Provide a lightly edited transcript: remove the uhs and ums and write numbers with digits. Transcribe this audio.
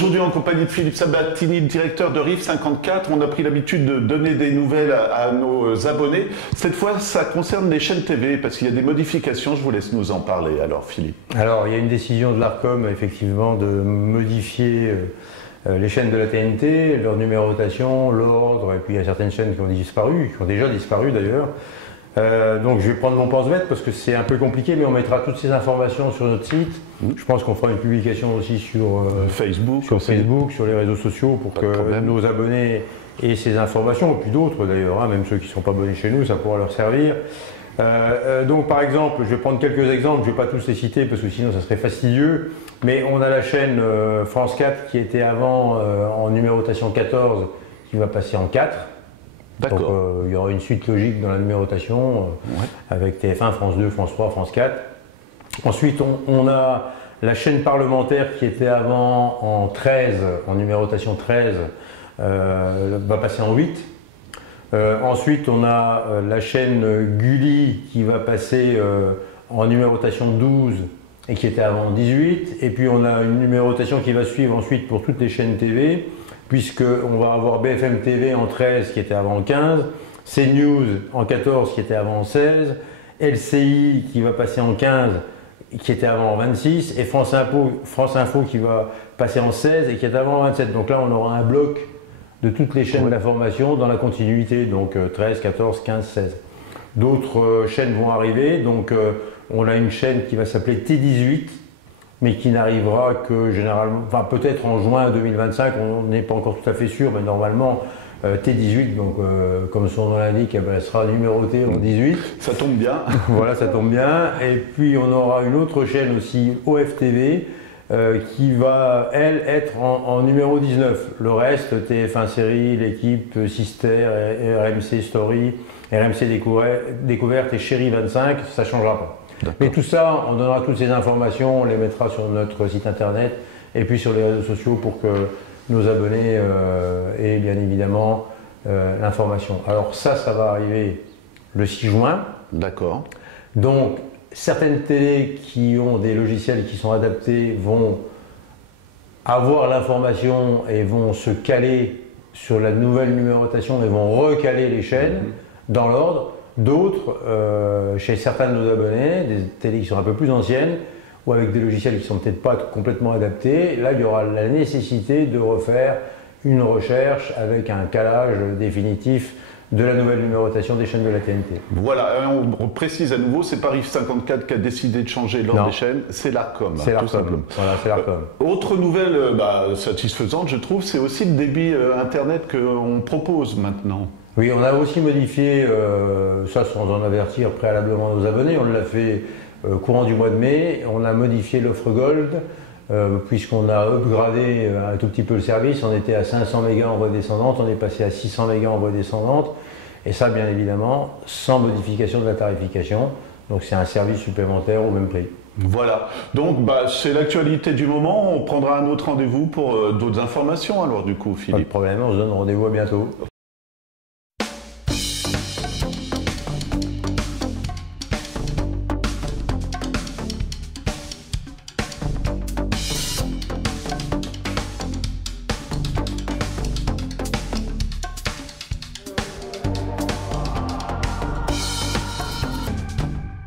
Aujourd'hui, en compagnie de Philippe Sabatini, le directeur de RIF 54, on a pris l'habitude de donner des nouvelles à nos abonnés. Cette fois, ça concerne les chaînes TV, parce qu'il y a des modifications. Je vous laisse nous en parler. Alors, Philippe. Alors, il y a une décision de l'Arcom, effectivement, de modifier les chaînes de la TNT, leur numérotation, l'ordre, et puis il y a certaines chaînes qui ont disparu, qui ont déjà disparu d'ailleurs. Donc je vais prendre mon pense-bête parce que c'est un peu compliqué, mais on mettra toutes ces informations sur notre site. Je pense qu'on fera une publication aussi sur Facebook, sur les réseaux sociaux pour que nos abonnés aient ces informations, et puis d'autres d'ailleurs, hein, même ceux qui ne sont pas abonnés chez nous, ça pourra leur servir. Donc par exemple, je vais prendre quelques exemples, je ne vais pas tous les citer parce que sinon ça serait fastidieux, mais on a la chaîne France 4 qui était avant en numérotation 14 qui va passer en 4. Donc il y aura une suite logique dans la numérotation avec TF1, France 2, France 3, France 4. Ensuite on a la chaîne parlementaire qui était avant en 13, en numérotation 13, va passer en 8. Ensuite on a la chaîne Gulli qui va passer en numérotation 12 et qui était avant en 18. Et puis on a une numérotation qui va suivre ensuite pour toutes les chaînes TV, puisqu'on va avoir BFM TV en 13 qui était avant en 15, CNews en 14 qui était avant en 16, LCI qui va passer en 15 qui était avant en 26, et France Info qui va passer en 16 et qui est avant en 27. Donc là on aura un bloc de toutes les chaînes d'information dans la continuité, donc 13, 14, 15, 16. D'autres chaînes vont arriver, donc on a une chaîne qui va s'appeler T18, mais qui n'arrivera que généralement, enfin peut-être en juin 2025, on n'est pas encore tout à fait sûr, mais normalement T18, donc comme son nom l'indique, elle sera numérotée en 18. Ça tombe bien. Voilà, ça tombe bien. Et puis on aura une autre chaîne aussi, OFTV, qui va, elle, être en numéro 19. Le reste, TF1 Série, L'équipe, Sister, RMC Story, RMC Découverte et Chérie 25, ça ne changera pas. Mais tout ça, on donnera toutes ces informations, on les mettra sur notre site internet et puis sur les réseaux sociaux pour que nos abonnés aient bien évidemment l'information. Alors ça va arriver le 6 juin. D'accord. Donc certaines télés qui ont des logiciels qui sont adaptés vont avoir l'information et vont se caler sur la nouvelle numérotation et vont recaler les chaînes dans l'ordre. D'autres, chez certains de nos abonnés, des télés qui sont un peu plus anciennes, ou avec des logiciels qui ne sont peut-être pas complètement adaptés, là il y aura la nécessité de refaire une recherche avec un calage définitif de la nouvelle numérotation des chaînes de la TNT. Voilà, on précise à nouveau, c'est pas RIF 54 qui a décidé de changer l'ordre des chaînes, c'est l'Arcom. C'est l'Arcom. Voilà, c'est l'Arcom. Autre nouvelle satisfaisante, je trouve, c'est aussi le débit Internet qu'on propose maintenant. Oui, on a aussi modifié, ça sans en avertir préalablement nos abonnés, on l'a fait courant du mois de mai, on a modifié l'offre Gold, puisqu'on a upgradé un tout petit peu le service, on était à 500 mégas en voie descendante, on est passé à 600 mégas en voie descendante, et ça bien évidemment sans modification de la tarification, donc c'est un service supplémentaire au même prix. Voilà, donc c'est l'actualité du moment, on prendra un autre rendez-vous pour d'autres informations alors du coup, Philippe. Pas de problème, on se donne rendez-vous à bientôt.